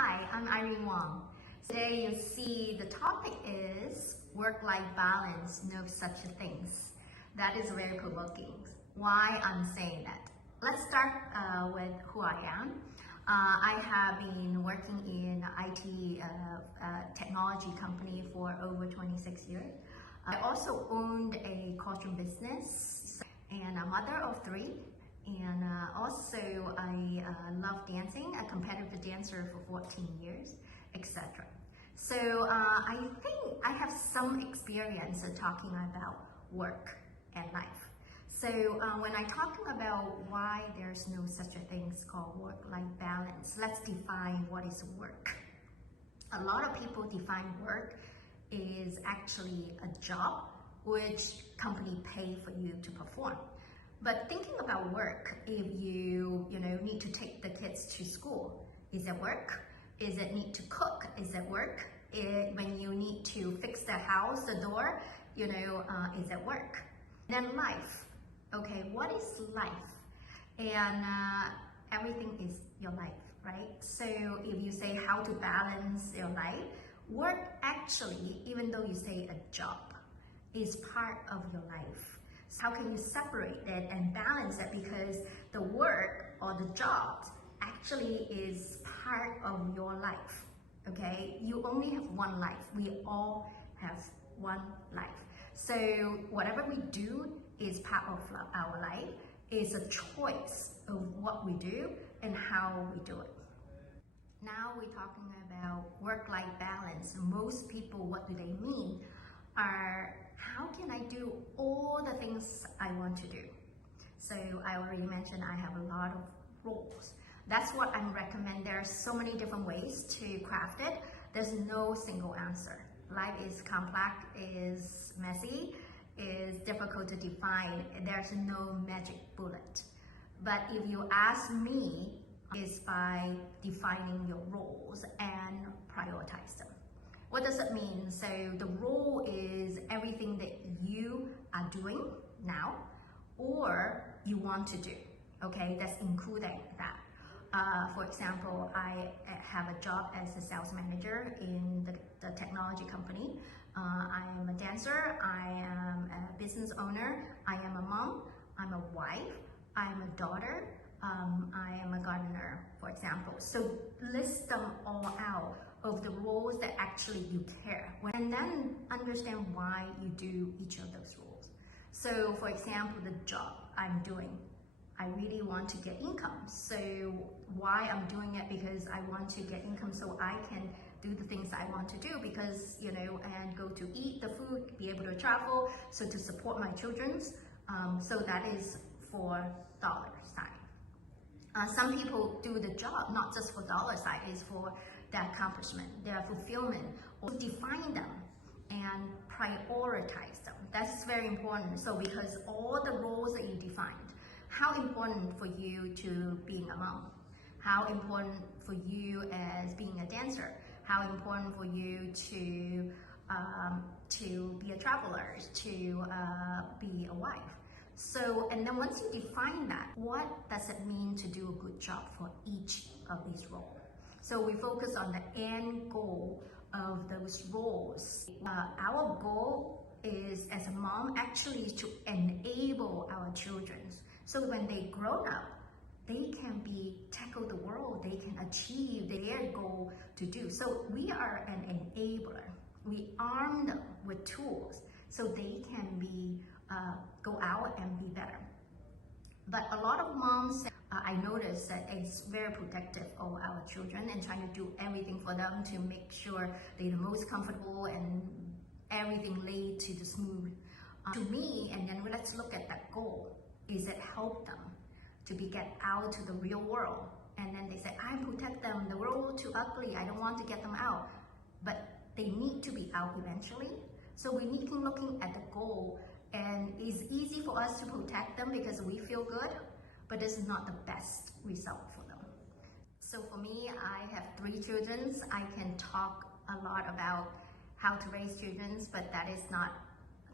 Hi, I'm Irene Wong. Today you see the topic is work-life balance, no such things. That is very provoking. Why I'm saying that? Let's start with who I am. I have been working in IT technology company for over 26 years. I also owned a costume business and a mother of three. And also I love dancing, a competitive dancer for 14 years, etc. So I think I have some experience talking about work and life. So when I'm talking about why there's no such a thing called work-life balance, let's define what is work. A lot of people define work is actually a job which company pay for you to perform. But thinking about work, if you need to take the kids to school, is it work? Is it need to cook? Is it work? When you need to fix the house, the door, is it work? Then life. Okay, what is life? And everything is your life, right? So if you say how to balance your life, work actually, even though you say a job, is part of your life. So how can you separate it and balance it? Because the work or the job actually is part of your life, okay? You only have one life. We all have one life. So whatever we do is part of our life. It's a choice of what we do and how we do it. Now we're talking about work-life balance. Most people, what do they mean? Are how can I do all the things I want to do? So I already mentioned I have a lot of roles. That's what I recommend. There are so many different ways to craft it. There's no single answer. Life is complex, is messy, is difficult to define. There's no magic bullet. But if you ask me, it's by defining your roles and prioritize them. What does it mean? So the role is everything that you are doing now or you want to do, okay? That's including that. For example, I have a job as a sales manager in the technology company. I am a dancer, I am a business owner, I am a mom, I'm a wife, I am a daughter, I am a gardener, for example. So list them all out of the roles that actually you care, and then understand why you do each of those roles. So for example, the job I'm doing, I really want to get income. So why I'm doing it? Because I want to get income so I can do the things I want to do, because and go to eat the food, be able to travel, so to support my children's. So that is for dollar sign. Some people do the job not just for dollar sign, it's for their accomplishment, their fulfillment, or define them and prioritize them. That's very important. So because all the roles that you defined, how important for you to being a mom, how important for you as being a dancer, how important for you to be a traveler, to be a wife. So, and then once you define that, what does it mean to do a good job for each of these roles? So we focus on the end goal of those roles. Our goal is, as a mom, actually to enable our children. So when they grow up, they can tackle the world, they can achieve their goal to do. So we are an enabler. We arm them with tools so they can go out and be better. But a lot of moms, I notice that it's very protective of our children and trying to do everything for them to make sure they're the most comfortable and everything laid to the smooth. To me, and then let's look at that goal. Is it help them to get out to the real world? And then they say, I protect them, the world too ugly, I don't want to get them out. But they need to be out eventually. So we need to looking at the goal, and it's easy for us to protect them because we feel good, but it's not the best result for them. So for me, I have 3 children. I can talk a lot about how to raise children, but that is not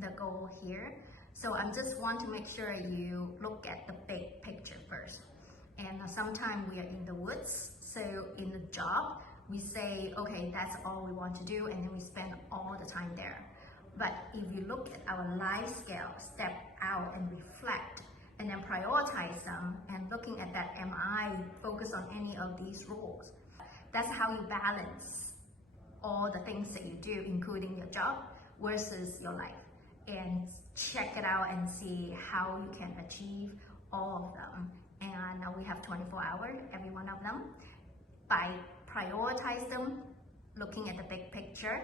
the goal here. So I just want to make sure you look at the big picture first. And sometimes we are in the woods. So in the job, we say, okay, that's all we want to do, and then we spend all the time there. But if you look at our life scale, step out and reflect, and then prioritize them, and looking at that, am I focused on any of these roles? That's how you balance all the things that you do, including your job versus your life, and check it out and see how you can achieve all of them. And we have 24 hours, every one of them. By prioritize them, looking at the big picture,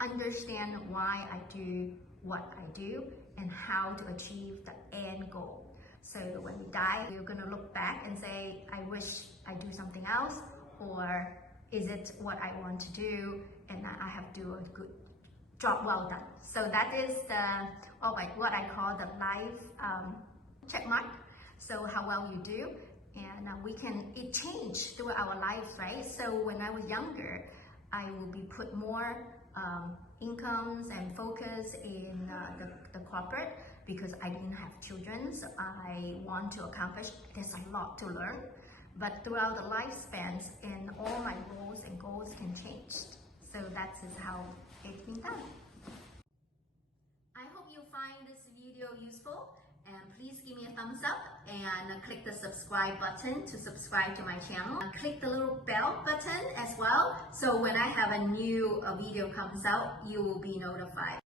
understand why I do what I do, and how to achieve the end goal. So when you die, you're gonna look back and say, I wish I do something else, or is it what I want to do, and I have to do a good job well done. So that is what I call the life check mark. So how well you do, and it changed through our lives, right? So when I was younger, I will be put more incomes and focus in the corporate, because I didn't have children, so I want to accomplish. There's a lot to learn, but throughout the lifespans, and all my roles and goals can change. So that is how it's been done. I hope you find this video useful, and please give me a thumbs up and click the subscribe button to subscribe to my channel. And click the little bell button as well, so when I have a new video comes out, you will be notified.